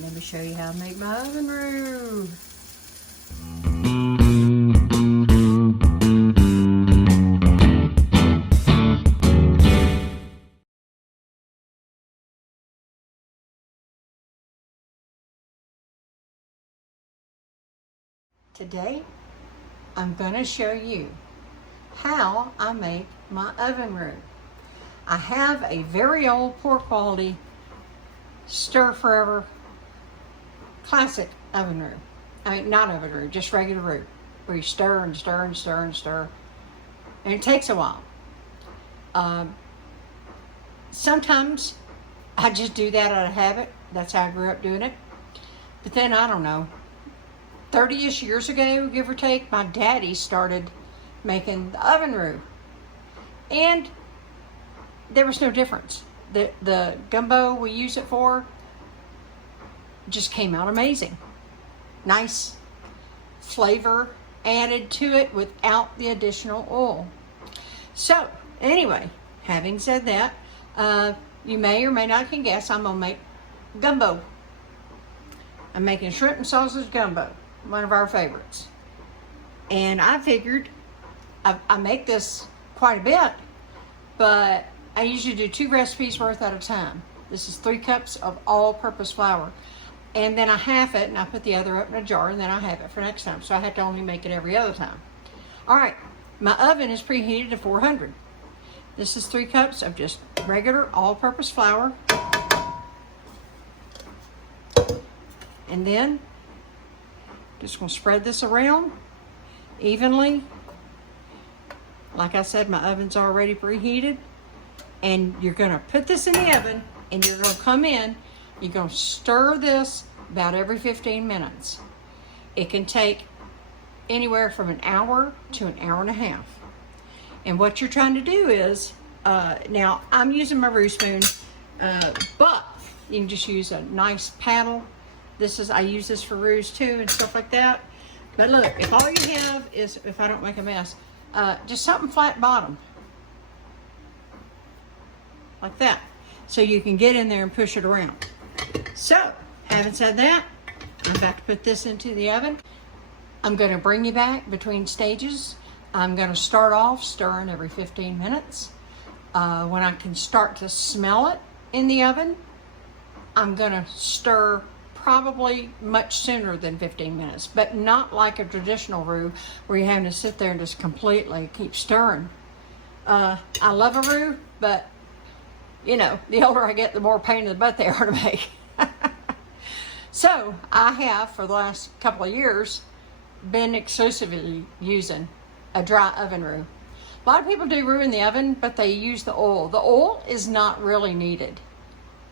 Let me show you how to make my oven roux. Today, I'm going to show you how I make my oven roux. I have a very old, poor quality, stir forever, classic oven roux. I mean, not oven roux, just regular roux, where you stir and stir and stir and stir, and it takes a while. Sometimes I just do that out of habit. That's how I grew up doing it. But then, I don't know, 30-ish years ago, give or take, my daddy started making the oven roux. And there was no difference. The gumbo we use it for just came out amazing. Nice flavor added to it without the additional oil. So, anyway, having said that, you may or may not can guess I'm going to make gumbo. I'm making shrimp and sausage gumbo, one of our favorites. And I figured I make this quite a bit, but I usually do 2 recipes worth at a time. This is 3 cups of all-purpose flour. And then I half it and I put the other up in a jar and then I have it for next time. So I have to only make it every other time. All right, my oven is preheated to 400. This is 3 cups of just regular all-purpose flour. And then just gonna spread this around evenly. Like I said, my oven's already preheated. And you're gonna put this in the oven and you're gonna come in, you're gonna stir this about every 15 minutes. It can take anywhere from an hour to an hour and a half. And what you're trying to do is, now I'm using my roux spoon, but you can just use a nice paddle. I use this for roux too and stuff like that. But look, if all you have is, if I don't make a mess, just something flat bottom. Like that. So you can get in there and push it around. So, having said that, I'm about to put this into the oven. I'm going to bring you back between stages. I'm going to start off stirring every 15 minutes. When I can start to smell it in the oven, I'm going to stir probably much sooner than 15 minutes, but not like a traditional roux where you're having to sit there and just completely keep stirring. I love a roux, but you know, the older I get, the more pain in the butt they are to make. So I have, for the last couple of years, been exclusively using a dry oven roux. A lot of people do roux in the oven, but they use the oil. The oil is not really needed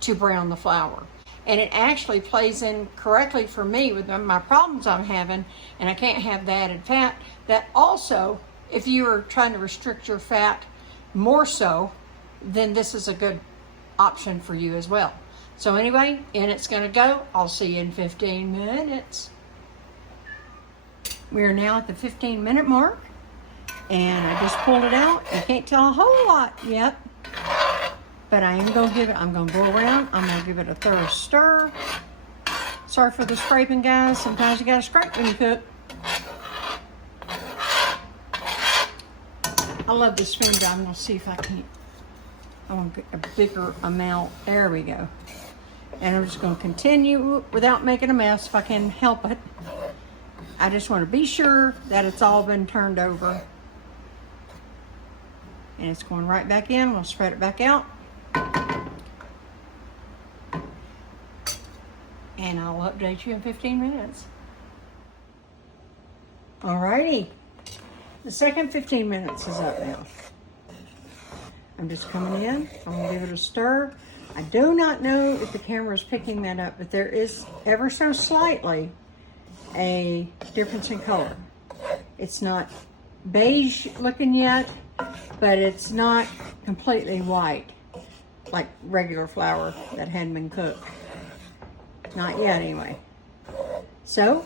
to brown the flour. And it actually plays in correctly for me with my problems I'm having, and I can't have the added fat. That also, if you are trying to restrict your fat more so, then this is a good option for you as well. So anyway, in it's gonna go. I'll see you in 15 minutes. We are now at the 15-minute mark, and I just pulled it out. You can't tell a whole lot yet, but I am gonna give it, I'm gonna go around, I'm gonna give it a thorough stir. Sorry for the scraping, guys. Sometimes you gotta scrape when you cook. I love this spoon, but I'm gonna see if I can. I want to get a bigger amount. There we go. And I'm just going to continue without making a mess if I can help it. I just want to be sure that it's all been turned over. And it's going right back in. We'll spread it back out. And I'll update you in 15 minutes. Alrighty. The second 15 minutes is up now. I'm just coming in. I'm going to give it a stir. I do not know if the camera is picking that up, but there is ever so slightly a difference in color. It's not beige looking yet, but it's not completely white like regular flour that hadn't been cooked. Not yet anyway. So,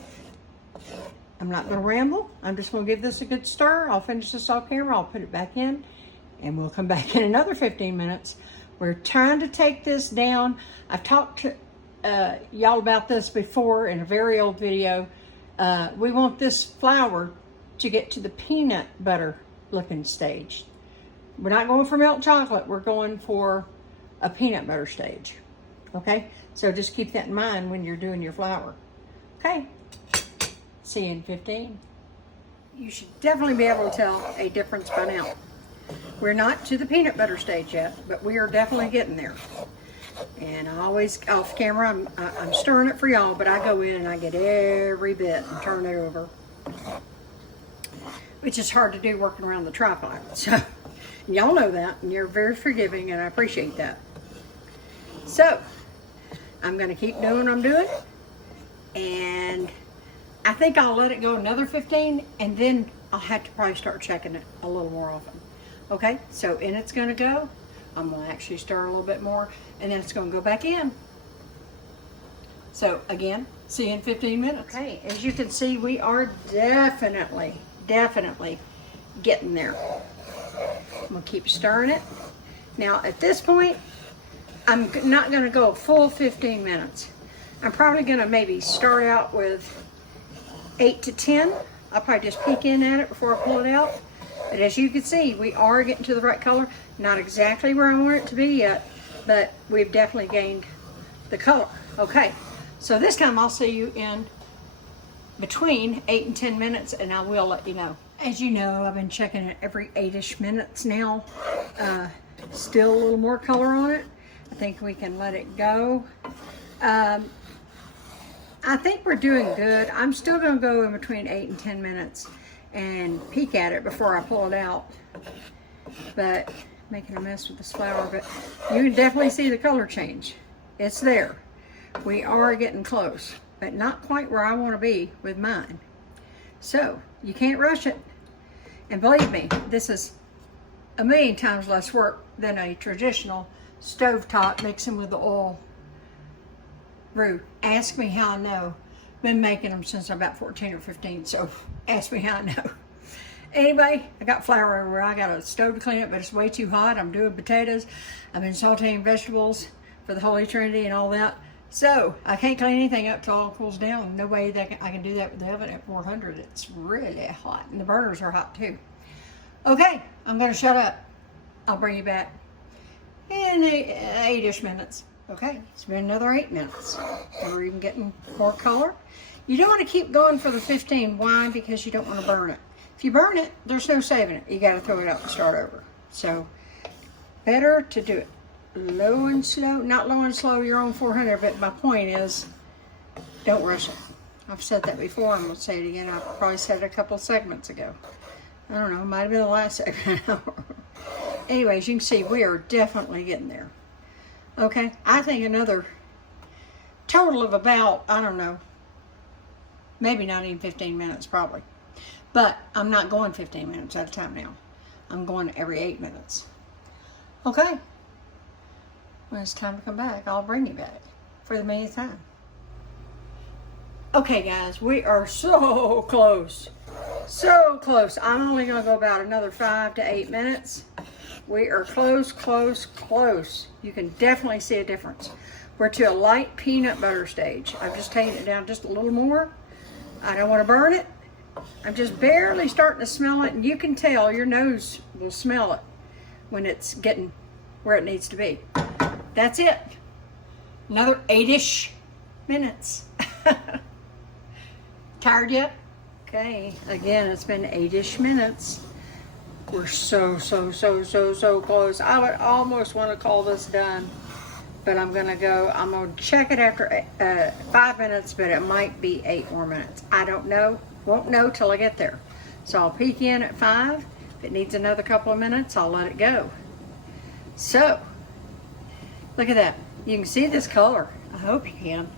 I'm not going to ramble. I'm just going to give this a good stir. I'll finish this off camera. I'll put it back in. And we'll come back in another 15 minutes. We're trying to take this down. I've talked y'all about this before in a very old video. We want this flour to get to the peanut butter looking stage. We're not going for milk chocolate. We're going for a peanut butter stage. Okay? So just keep that in mind when you're doing your flour. Okay? See you in 15. You should definitely be able to tell a difference by now. We're not to the peanut butter stage yet, but we are definitely getting there. And I always, off camera, I'm stirring it for y'all, but I go in and I get every bit and turn it over. Which is hard to do working around the tripod. So, y'all know that, and you're very forgiving, and I appreciate that. So, I'm going to keep doing what I'm doing. And I think I'll let it go another 15, and then I'll have to probably start checking it a little more often. Okay, so in it's going to go. I'm going to actually stir a little bit more, and then it's going to go back in. So again, see you in 15 minutes. Okay, as you can see, we are definitely getting there. I'm going to keep stirring it. Now at this point, I'm not going to go a full 15 minutes. I'm probably going to maybe start out with 8 to 10. I'll probably just peek in at it before I pull it out. But as you can see, we are getting to the right color. Not exactly where I want it to be yet, but we've definitely gained the color. Okay, so this time I'll see you in between 8 and 10 minutes, and I will let you know. As you know, I've been checking it every 8-ish minutes now. Still a little more color on it. I think we can let it go. I think we're doing good. I'm still going to go in between 8 and 10 minutes and peek at it before I pull it out. But making a mess with this flour, but you can definitely see the color change. It's there. We are getting close, but not quite where I want to be with mine. So you can't rush it. And believe me, this is a million times less work than a traditional stovetop mixing with the oil roux. Ask me how I know. Been making them since I'm about 14 or 15, so ask me how I know. Anyway, I got flour everywhere. I got a stove to clean it, but it's way too hot. I'm doing potatoes. I've been sauteing vegetables for the Holy Trinity and all that. So I can't clean anything up till all cools down. No way that I can do that with the oven at 400. It's really hot, and the burners are hot too. Okay, I'm going to shut up. I'll bring you back in 8-ish minutes. Okay, it's been another 8 minutes. We're even getting more color. You don't want to keep going for the 15. Why? Because you don't want to burn it. If you burn it, there's no saving it. You got to throw it out and start over. So, better to do it low and slow. Not low and slow, you're on 400, but my point is, don't rush it. I've said that before, I'm going to say it again. I probably said it a couple segments ago. I don't know, it might have been the last segment. Anyways, you can see we are definitely getting there. Okay, I think another total of about, I don't know, maybe not even 15 minutes probably. But I'm not going 15 minutes at a time now. I'm going every 8 minutes. Okay. When it's time to come back, I'll bring you back for the millionth time. Okay guys, we are so close. So close. I'm only going to go about another 5 to 8 minutes. We are close, close, close. You can definitely see a difference. We're to a light peanut butter stage. I've just taken it down just a little more. I don't want to burn it. I'm just barely starting to smell it, and you can tell, your nose will smell it when it's getting where it needs to be. That's it. Another 8-ish minutes. Tired yet? Okay, again, it's been 8-ish minutes. We're so close. I would almost want to call this done, but I'm gonna check it after 5 minutes, but it might be 8 more minutes. I don't know. Won't know till I get there. So I'll peek in at 5. If it needs another couple of minutes, I'll let it go. So, look at that. You can see this color. I hope you can.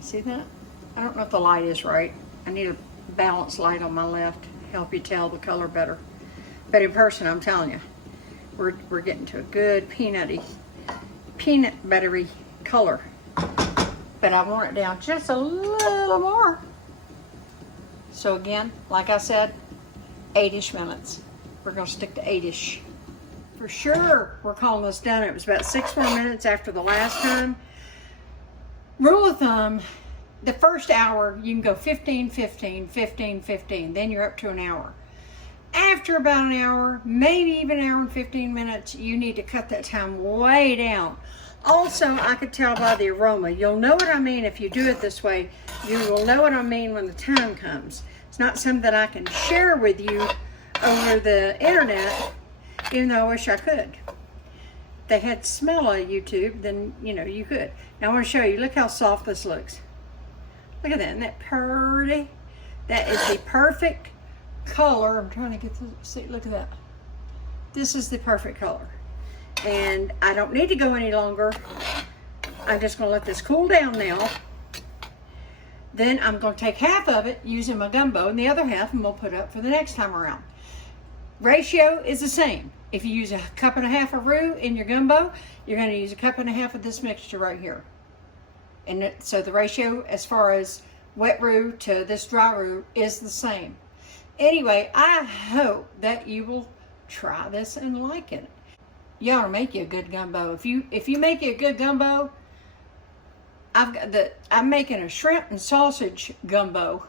See that? I don't know if the light is right. I need a balanced light on my left to help you tell the color better. But in person, I'm telling you, we're getting to a good peanut buttery color. But I want it down just a little more. So again, like I said, 8-ish minutes. We're going to stick to 8-ish. For sure, we're calling this done. It was about 6 more minutes after the last time. Rule of thumb, the first hour you can go 15, 15, 15, 15. Then you're up to an hour. After about an hour, maybe even an hour and 15 minutes, you need to cut that time way down. Also, I could tell by the aroma. You'll know what I mean if you do it this way. You will know what I mean when the time comes. It's not something that I can share with you over the internet, even though I wish I could. If they had smell of YouTube, then, you know, you could. Now I want to show you. Look how soft this looks. Look at that. Isn't that pretty? That is the perfect color. I'm trying to get to see. Look at that. This is the perfect color. And I don't need to go any longer. I'm just going to let this cool down now. Then I'm going to take half of it using my gumbo, and the other half I'm going to put up for the next time around. Ratio is the same. If you use 1.5 cups of roux in your gumbo, you're going to use 1.5 cups of this mixture right here. And so the ratio as far as wet roux to this dry roux is the same. Anyway, I hope that you will try this and like it. You ought to make you a good gumbo. If you make you a good gumbo, I'm making a shrimp and sausage gumbo,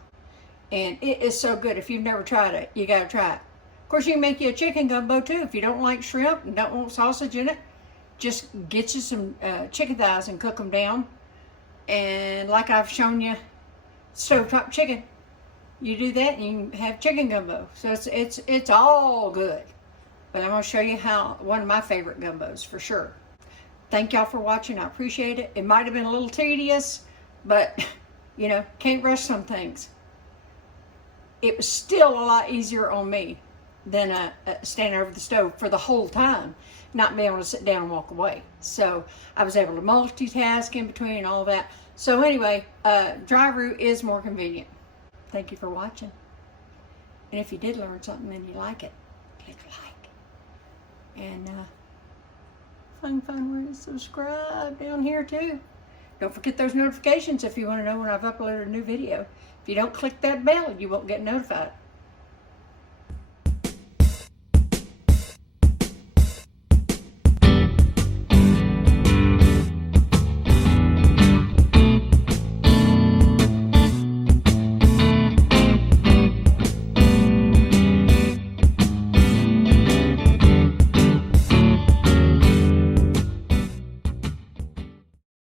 and it is so good. If you've never tried it, you got to try it. Of course, you can make you a chicken gumbo too. If you don't like shrimp and don't want sausage in it, just get you some chicken thighs and cook them down. And like I've shown you, stovetop chicken. You do that and you can have chicken gumbo. So it's all good. But I'm going to show you one of my favorite gumbos for sure. Thank y'all for watching. I appreciate it. It might have been a little tedious, but you know, can't rush some things. It was still a lot easier on me than standing over the stove for the whole time, not being able to sit down and walk away. So I was able to multitask in between and all that. So anyway, dry roux is more convenient. Thank you for watching. And if you did learn something and you like it, click like. And find where to subscribe down here too. Don't forget those notifications if you want to know when I've uploaded a new video. If you don't click that bell, you won't get notified.